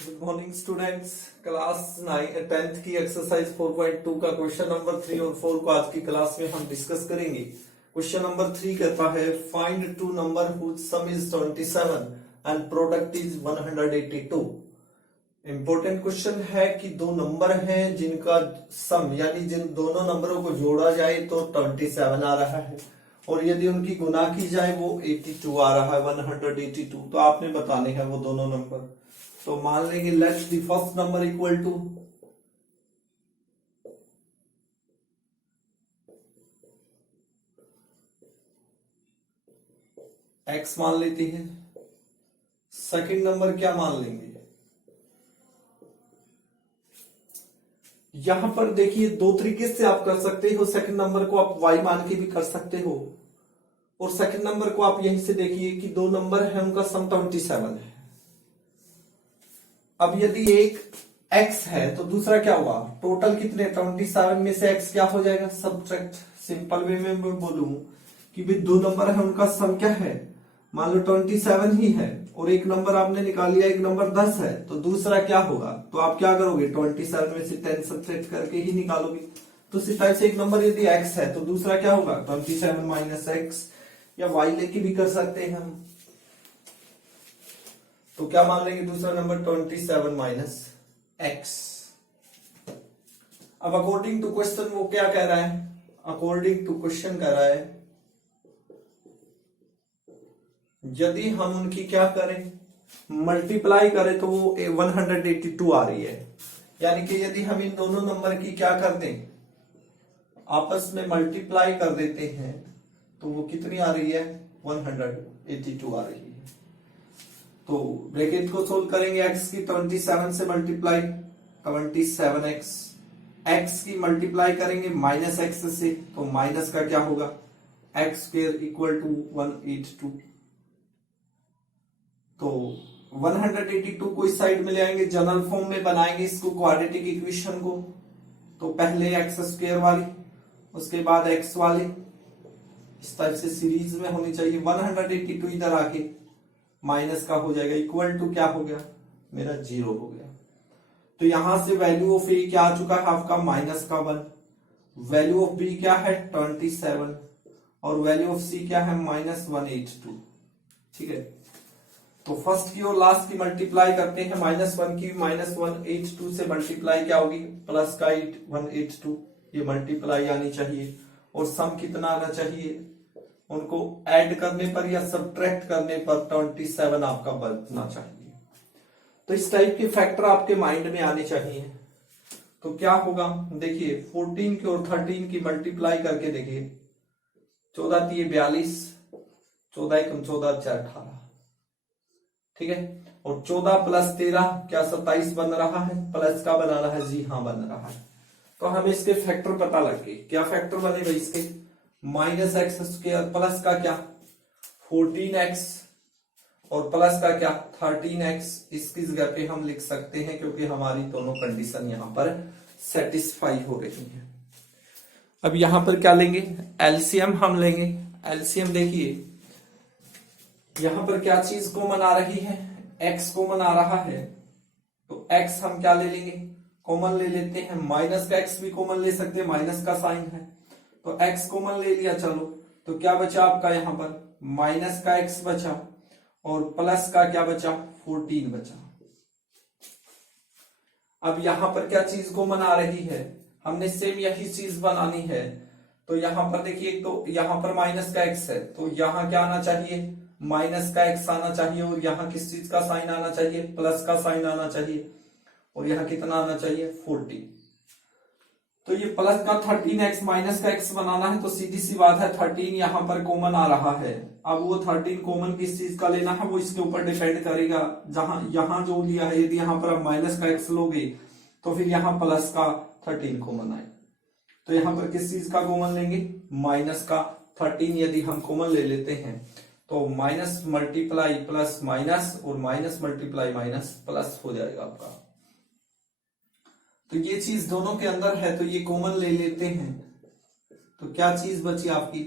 Good morning students. Class 10th की exercise 4.2 का question number 3 और 4 को आज की क्लास में हम डिस्कस करेंगे। क्वेश्चन नंबर 3 कहता है find two number whose sum is 27 and product is 182। Important question है कि दो नंबर हैं जिनका सम यानी जिन दोनों नंबरों को जोड़ा जाए तो 27 आ रहा है और यदि उनकी गुना की जाए वो 82 आ रहा है 182। तो आपने बताने हैं वो दोनों नंबर। तो मान लेंगे let's the first number equal to x मान लेते हैं। सेकंड नंबर क्या मान लेंगे? यहां पर देखिए दो तरीके से आप कर सकते हो। सेकंड नंबर को आप y मान के भी कर सकते हो और सेकंड नंबर को आप यहीं से देखिए कि दो नंबर है उनका सम 27 है। अब यदि एक x है तो दूसरा क्या हुआ? टोटल कितने? 27 में से x क्या हो जाएगा? सब्ट्रैक्ट। सिंपल वे में मैं बोलूं कि भी दो नंबर है उनका सम क्या है? मान लो 27 ही है और एक नंबर आपने निकाल लिया, एक नंबर 10 है, तो दूसरा क्या होगा? तो आप क्या करोगे? 27 में से 10 सब्ट्रैक्ट करके ही निकालोगे। तो इसी टाइप से एक नंबर यदि x है तो दूसरा क्या होगा? 27 माइनस x, या y लेके भी कर सकते हैं हम। तो क्या मान लेंगे? दूसरा नंबर 27 माइनस x। अब अकॉर्डिंग टू क्वेश्चन वो क्या कह रहा है? अकॉर्डिंग टू क्वेश्चन कह रहा है यदि हम उनकी क्या करें? मल्टीप्लाई करें तो वो 182 आ रही है। यानी कि यदि हम इन दोनों नंबर की क्या कर दें? आपस में मल्टीप्लाई कर देते हैं तो वो कितनी आ रही है? 182 आ रही है। तो ब्रैकेट को सोल्व करेंगे। x की 27 से मल्टीप्लाई 27x, x की मल्टीप्लाई करेंगे माइनस x से तो माइनस का क्या होगा? x square equal to 182। तो 182 को इस साइड में ले आएंगे, जनरल फॉर्म में बनाएंगे इसको, क्वाड्रेटिक इक्वेशन को। तो पहले x स्क्वायर वाली, उसके बाद x वाली, इस टाइप से सीरीज में होनी चाहिए। 182 इधर आके माइनस का हो जाएगा, इक्वल टू क्या हो गया? मेरा 0 हो गया। तो यहां से वैल्यू ऑफ ए क्या आ चुका है आपका? माइनस का 1। वैल्यू ऑफ बी क्या है? 27 और वैल्यू ऑफ सी क्या है? माइनस 182। ठीक है, तो फर्स्ट की और लास्ट की मल्टीप्लाई करते हैं। -1 की माइनस 182 से मल्टीप्लाई क्या होगी? प्लस का 182। ये मल्टीप्लाई आनी चाहिए और सम कितना आना चाहिए? उनको ऐड करने पर या सब्ट्रैक्ट करने पर 27 आपका बचना चाहिए। तो इस टाइप के फैक्टर आपके माइंड में आने चाहिए। तो क्या होगा? देखिए 14 की और 13 की मल्टीप्लाई करके देखिए। 14 3 42, 14 1 14 4 18। ठीक है, और 14 प्लस 13 क्या 27 बन रहा है? प्लस का बनाना है? जी हाँ बन रहा है। तो हमें इसके फैक्टर पता लग गए। क्या फैक्टर बने भाई इसके? माइनस एक्स स्क्वायर प्लस का क्या 14x और प्लस का क्या 13x। इसकी जगह पे हम लिख सकते हैं क्योंकि हमारी दोनों कंडीशन यहां पर सेटिस्फाई हो रही है। अब यहां पर क्या लेंगे? एलसीएम हम लेंगे। एलसीएम देखिए यहां पर क्या चीज कॉमन आ रही है? x कॉमन आ रहा है तो x हम क्या ले लेंगे? कॉमन ले लेते हैं। माइनस का x भी कॉमन ले सकते हैं, माइनस का साइन है तो x कॉमन ले लिया। चलो तो क्या बचा आपका? यहां पर माइनस का x बचा और प्लस का क्या बचा? 14 बचा। अब यहां पर क्या चीज कॉमन आ रही है? हमने सेम यही चीज बनानी है। तो यहां पर देखिए, तो यहां पर माइनस का x है तो यहां क्या आना चाहिए? माइनस का x आना चाहिए और यहां किस चीज का साइन आना चाहिए? प्लस का साइन आना चाहिए और यहां कितना आना चाहिए? 14। तो ये प्लस का 13x माइनस का x बनाना है तो सीधी सी बात है 13 यहां पर कॉमन आ रहा है। अब वो 13 कॉमन किस चीज का लेना है वो इसके ऊपर डिपेंड करेगा। जहां यहां जो लिया है, यदि यहां पर आप माइनस का x लोगे तो फिर यहां प्लस का 13 कॉमन आए। तो यहां पर किस चीज का कॉमन लेंगे? माइनस का 13 यदि हम कॉमन ले लेते हैं तो माइनस मल्टीप्लाई प्लस माइनस और माइनस मल्टीप्लाई माइनस प्लस हो जाएगा आपका। तो ये चीज दोनों के अंदर है तो ये कॉमन ले लेते हैं तो क्या चीज बची आपकी?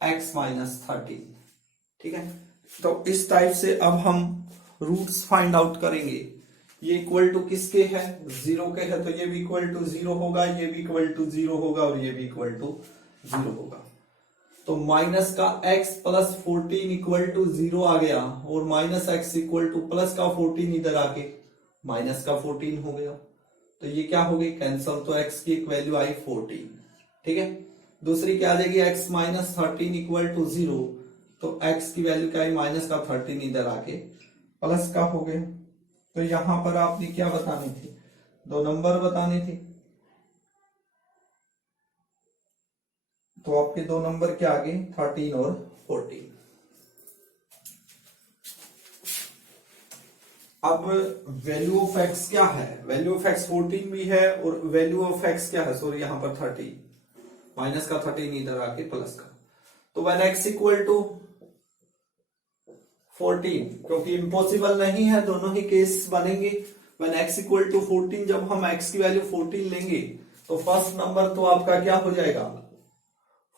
x minus 13। ठीक है, तो इस टाइप से अब हम रूट्स फाइंड आउट करेंगे। ये इक्वल टू किसके है, 0 के है, तो ये भी इक्वल टू 0 होगा, ये भी इक्वल टू 0 होगा और ये भी इक्वल टू 0 होगा। तो माइनस का x प्लस 14 इक्वल टू 0 आ गया और minus x equal two plus का 14 इधर आके माइनस का 14 हो गया। तो ये क्या हो गई, कैंसल, तो x की एक वैल्यू आई 14। ठीक है, दूसरी क्या आ जाएगी, x माइनस 13 इक्वल टू 0, तो x की वैल्यू क्या आई, माइनस का 13 इधर आके प्लस का हो गया। तो यहां पर आपने क्या बतानी थी, 2 नंबर बताने थे, तो आपके 2 नंबर क्या आ गए, 13 और 14। अब वैल्यू ऑफ एक्स क्या है, वैल्यू ऑफ एक्स 14 भी है और वैल्यू ऑफ एक्स क्या है, सॉरी यहां पर 13, माइनस का 13 इधर आके प्लस का। तो व्हेन एक्स इक्वल टू 14, क्योंकि इम्पॉसिबल नहीं है, दोनों ही केस बनेंगे। व्हेन एक्स इक्वल टू 14, जब हम एक्स की वैल्यू 14 लेंगे तो फर्स्ट नंबर तो आपका क्या हो जाएगा,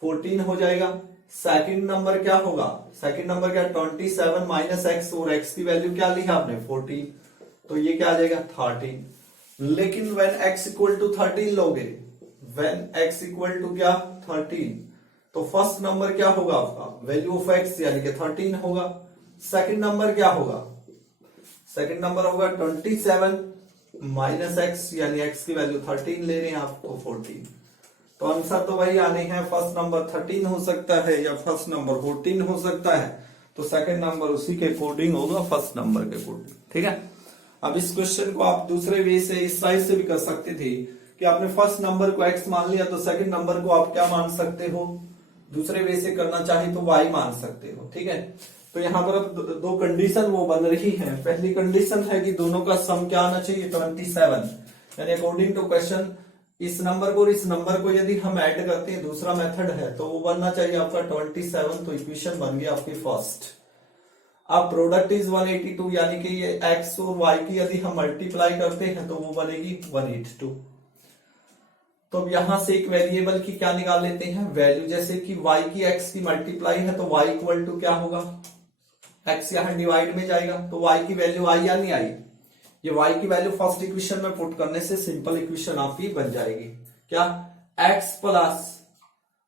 14 हो जाएगा। सेकंड नंबर क्या होगा, सेकंड नंबर क्या, 27 माइनस एक्स, और एक्स की वैल्यू क्या लिखा आपने, 14, तो ये क्या आ जाएगा 13। लेकिन व्हेन एक्स इक्वल टू 13 लोगे, व्हेन एक्स इक्वल टू क्या 13, तो फर्स्ट नंबर क्या होगा आपका, वैल्यू ऑफ एक्स यानी कि 13 होगा। सेकंड नंबर क्या होगा, सेकंड नंबर होगा 27 माइनस एक्स, यानी एक्स की वैल्यू 13 ले रहे हैं आप, तो 14। तो आंसर तो वही आने हैं, फर्स्ट नंबर 13 हो सकता है या फर्स्ट नंबर 14 हो सकता है, तो सेकंड नंबर उसी के अकॉर्डिंग होगा, फर्स्ट नंबर के अकॉर्डिंग। ठीक है, अब इस क्वेश्चन को आप दूसरे वे से, इस साइड से भी कर सकते थे कि आपने फर्स्ट नंबर को x मान लिया, तो सेकंड नंबर को आप क्या मान सकते हो, दूसरे वे से करना चाहे तो y मान सकते हो। ठीक है, तो यहाँ पर अब 2 कंडीशन वो बन रही है। पहली कंडीशन है कि दोनों का सम क्या आना चाहिए, 27, यानी अकॉर्डिंग टू क्वेश्चन इस नंबर को और इस नंबर को यदि हम ऐड करते हैं, दूसरा मेथड है, तो वो बनना चाहिए आपका 27, तो इक्वेशन बन गया आपकी फर्स्ट। अब प्रोडक्ट इज 182, यानी कि ये x और y की यदि हम मल्टीप्लाई करते हैं तो वो बनेगी 182। तो अब यहां से एक वेरिएबल की क्या निकाल लेते हैं, वैल्यू, जैसे कि y की x की मल्टीप्लाई है तो y इक्वल टू क्या होगा, x यहां डिवाइड में जाएगा, तो y की वैल्यू आई या नहीं आई, ये y की वैल्यू फर्स्ट इक्वेशन में पुट करने से सिंपल इक्वेशन आपकी बन जाएगी। क्या, x प्लस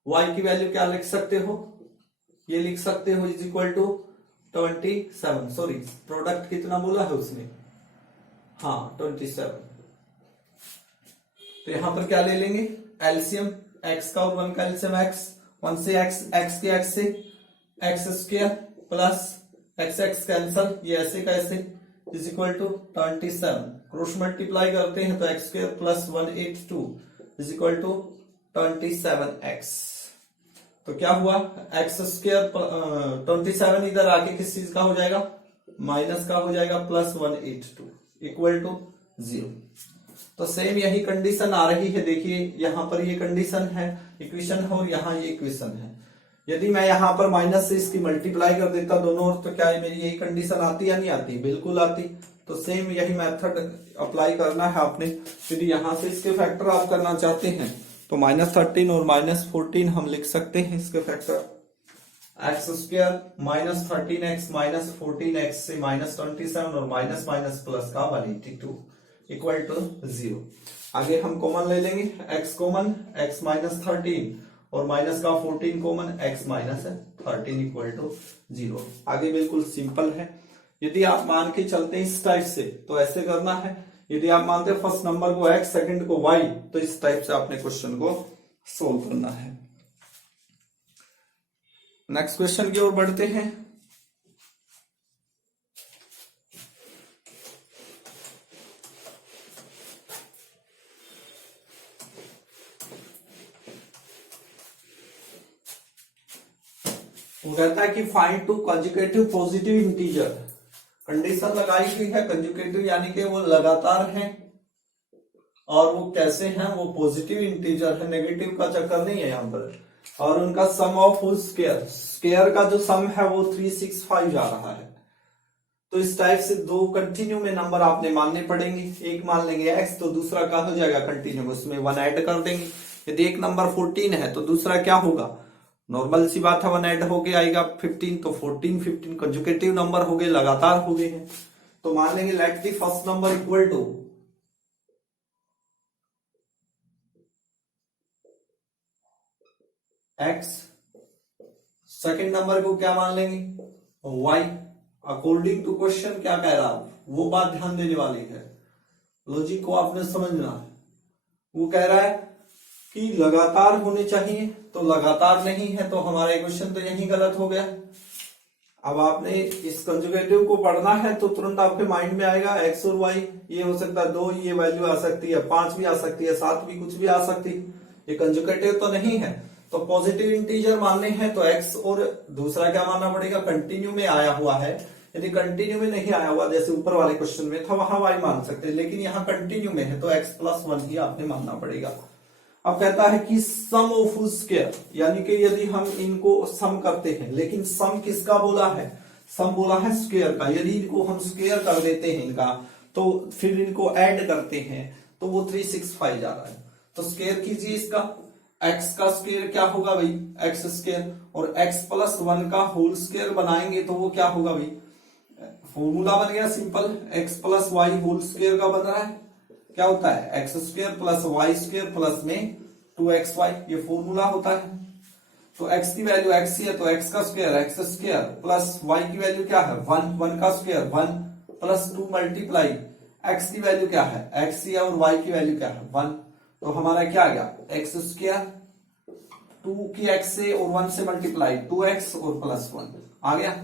y की वैल्यू क्या लिख सकते हो, ये लिख सकते हो is equal to 27, sorry product कितना बोला है उसने, हाँ 27। तो यहां पर क्या ले लेंगे, एलसीएम x का और 1 का एलसीएम x, 1 से x के x से x square plus x cancel, ये ऐसे का ऐसे is equal to 27, cross multiply करते हैं तो x square plus 182 is equal to 27x। तो क्या हुआ, x स्क्वायर 27 इधर आके किस चीज का हो जाएगा, माइनस का हो जाएगा, प्लस 182 इक्वल टू 0। तो सेम यही कंडीशन आ रही है, देखिए यहां पर ये कंडीशन है, इक्वेशन है, और यहां ये इक्वेशन है। यदि मैं यहां पर माइनस से इसकी मल्टीप्लाई कर देता दोनों ओर, तो क्या है मेरी यही कंडीशन आती या नहीं आती, बिल्कुल आती। तो सेम यही मेथड अप्लाई करना है आपने। यदि यहां से इसके फैक्टर आप करना चाहते हैं तो -13 और -14 हम लिख सकते हैं इसके factor, x square -13x -14x से -27 और माइनस माइनस प्लस का 182 इक्वल टू 0। आगे हम कॉमन ले लेंगे, x कॉमन, x -13 और माइनस का 14 कॉमन, x -13 इक्वल टू 0। आगे बिल्कुल सिंपल है। यदि आप मान के चलते हैं इस टाइप से तो ऐसे करना है, यदि आप मानते हैं फर्स्ट नंबर को x सेकंड को y, तो इस टाइप से आपने क्वेश्चन को सोल्व करना है। नेक्स्ट क्वेश्चन की ओर बढ़ते हैं। वो कहता है कि find two conjugative positive integer. Condition लगाई गई है कंजुगेटिव यानी कि वो लगातार हैं और वो कैसे हैं, वो पॉजिटिव इंटीजर है, नेगेटिव का चक्कर नहीं है यहाँ पर। और उनका सम ऑफ स्क्वायर, स्क्वायर का जो सम है वो 365 जा रहा है। तो इस टाइप से 2 कंटिन्यू में नंबर आपने मानने पड़ेंगे। एक मान लेंगे x, तो दूसरा क्या हो जाएगा कंटिन्यू, उसमें 1 ऐड कर देंगे। यदि एक नंबर 14 है तो दूसरा क्या होगा, नॉर्मल सी बात है, 1 ऐड होके आएगा 15, तो 14 कंजुगेटिव नंबर हो गए, लगातार हो गए हैं। तो तो मान लेंगे let the first number equal to x, second number को क्या मान लेंगे y। अकॉर्डिंग टू क्वेश्चन क्या कह रहा है वो बात ध्यान देने वाली है, लॉजिक को आपने समझना है। वो कह रहा है कि लगातार होने चाहिए, तो लगातार नहीं है तो हमारा इक्वेशन तो यही गलत हो गया। अब आपने इस कंजुगेटिव को पढ़ना है तो तुरंत आपके माइंड में आएगा x और y, ये हो सकता है 2, ये वैल्यू आ सकती है 5 भी आ सकती है 7 भी, कुछ भी आ सकती है, ये कंजुगेटिव तो नहीं है। तो पॉजिटिव इंटीजर मानने हैं तो x और दूसरा क्या मानना पड़ेगा, कंटिन्यू में आया हुआ है। यदि कंटिन्यू में नहीं आया हुआ जैसे ऊपर वाले क्वेश्चन में था वहां y मान सकते हैं, लेकिन यहाँ कंटिन्यू में है तो x+1 ही आपने मानना पड़ेगा। अब कहता है कि सम ऑफ स्क्वायर, यानी कि यदि हम इनको सम करते हैं, लेकिन सम किसका बोला है, सम बोला है स्क्वायर का। यदि इनको हम स्क्वायर कर देते हैं इनका, तो फिर इनको ऐड करते हैं तो वो 365 जा रहा है। तो स्क्वायर कीजिए इसका, x का स्क्वायर क्या होगा भाई x स्क्वायर, और x+1 का होल स्क्वायर बनाएंगे तो वो क्या होगा भाई, फॉर्मूला बन गया सिंपल, x+y होल स्क्वायर का बन रहा है, क्या होता है x² plus Y square plus में 2xy, ये फॉर्मूला होता है। तो x की वैल्यू x ही है तो x का स्क्वायर x² प्लस y की वैल्यू क्या है 1, 1 का स्क्वायर 1 प्लस 2 मल्टीप्लाई x की वैल्यू क्या है x ही है और y की वैल्यू क्या है 1, तो हमारा क्या आ गया x², 2 की x से और 1 से मल्टीप्लाई 2x और प्लस 1 आ गया।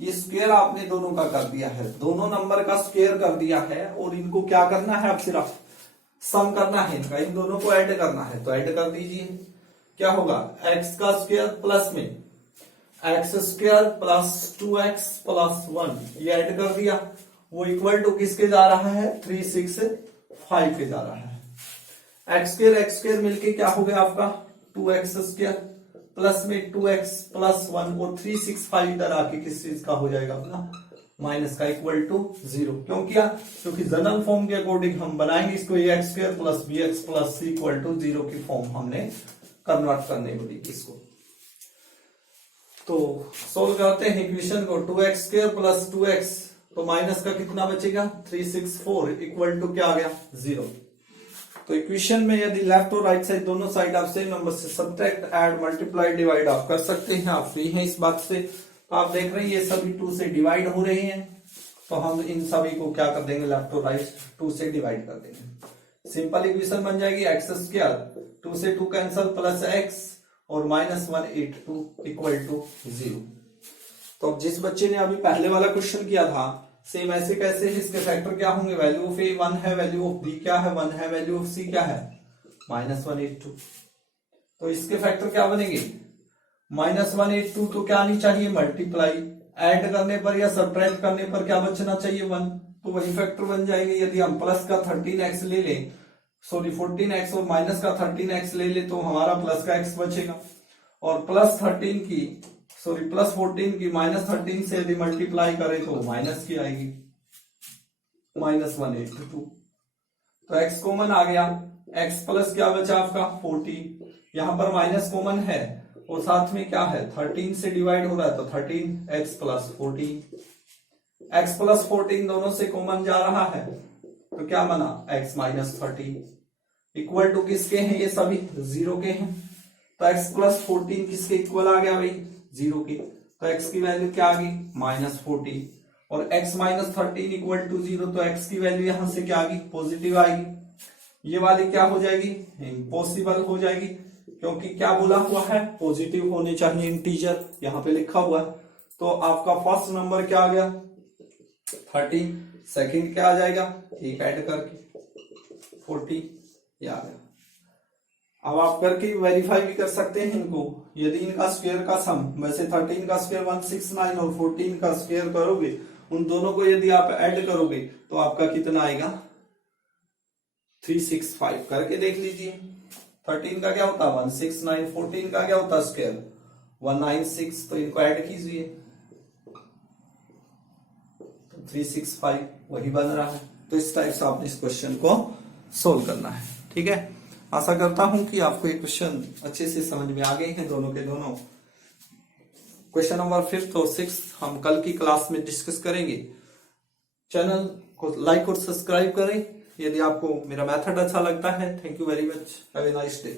ये स्क्वायर आपने दोनों का कर दिया है, दोनों नंबर का स्क्वायर कर दिया है, और इनको क्या करना है अब सिर्फ सम करना है इनका, इन दोनों को ऐड करना है। तो ऐड कर दीजिए, क्या होगा x का स्क्वायर प्लस में x² प्लस 2x प्लस 1, ये ऐड कर दिया, वो इक्वल टू किसके जा रहा है 365 के जा रहा है। x² मिलके क्या हो गया आपका 2x² प्लस में 2x प्लस 1 और 365 इधर आके किस चीज का हो जाएगा अपना माइनस का इक्वल टू 0। क्यों किया, क्योंकि जनरल फॉर्म के अकॉर्डिंग हम बनाएंगे इसको, ये x² plus bx plus c equal to 0 की फॉर्म हमने कन्वर्ट करने पड़ेगी इसको। तो सोल्व करते हैं इक्वेशन को, 2x² प्लस 2x, तो माइनस का कितना बचेगा 364 इक्वल टू क्या आ गया 0। तो इक्वेशन में यदि लेफ्ट और राइट साइड दोनों साइड आप सेम नंबर से सब्ट्रैक्ट, ऐड, मल्टीप्लाई, डिवाइड आप कर सकते हैं, आप फ्री हैं इस बात से। तो आप देख रहे हैं ये सभी 2 से डिवाइड हो रहे हैं, तो हम इन सभी को क्या कर देंगे लेफ्ट और राइट 2 से डिवाइड कर देंगे। सिंपल इक्वेशन बन जाएगी x², 2 से 2 कैंसल प्लस x और -182 इक्वल टू 0। तो अब जिस बच्चे ने अभी पहले वाला क्वेश्चन किया था सेम ऐसे कैसे है, इसके फैक्टर क्या होंगे, वैल्यू ऑफ a 1 है, वैल्यू ऑफ b क्या है 1 है, वैल्यू ऑफ c क्या है -182, तो इसके फैक्टर क्या बनेंगे -182, तो क्या आनी चाहिए मल्टीप्लाई, ऐड करने पर या सब्ट्रैक्ट करने पर क्या बचना चाहिए 1, तो वही फैक्टर बन जाएंगे। यदि हम प्लस का 13x ले लें, सॉरी 14x और माइनस का 13x ले ले तो हमारा प्लस का x बचेगा, और प्लस 14 की -13 से यदि मल्टीप्लाई करें तो माइनस की आएगी -182, तो x कॉमन आ गया, x प्लस क्या बचा आपका 40, यहां पर माइनस कॉमन है और साथ में क्या है 13 से डिवाइड हो रहा है तो 13x प्लस 14, x प्लस 14 दोनों से कॉमन जा रहा है तो क्या बना x माइनस 30 इक्वल टू किसके हैं, ये सभी 0 के हैं, तो x प्लस 14 किसके इक्वल आ गया भाई 0 की, तो x की वैल्यू क्या आ गई -40 और x माइनस 13 इक्वल टू 0, तो x की वैल्यू यहां से क्या आ गई पॉजिटिव आएगी, ये वाली क्या हो जाएगी इम्पॉसिबल हो जाएगी, क्योंकि क्या बोला हुआ है पॉजिटिव होने चाहिए इंटीजर, यहाँ पे लिखा हुआ है। तो आपका फर्स्ट नंबर क्या आ गया 30, सेकंड क्या आ जाएगा एक ऐड करके 40, ये आ गया। अब आप करके वेरीफाई भी कर सकते हैं इनको, यदि इनका स्क्वायर का सम, वैसे 13 का स्क्वायर 169 और 14 का स्क्वायर करोगे, उन दोनों को यदि आप ऐड करोगे तो आपका कितना आएगा 365, करके देख लीजिए। 13 का क्या होता है 169, 14 का क्या होता है स्क्वायर 196, तो इनको ऐड कीजिए तो 365 वही बन रहा है। तो इस टाइप से आपने इस क्वेश्चन को सोल्व करना है, ठीक है। आशा करता हूं कि आपको ये क्वेश्चन अच्छे से समझ में आ गए हैं दोनों के दोनों। क्वेश्चन नंबर 5th और 6th हम कल की क्लास में डिस्कस करेंगे। चैनल को लाइक और सब्सक्राइब करें यदि आपको मेरा मेथड अच्छा लगता है। Thank you very much, have a nice day.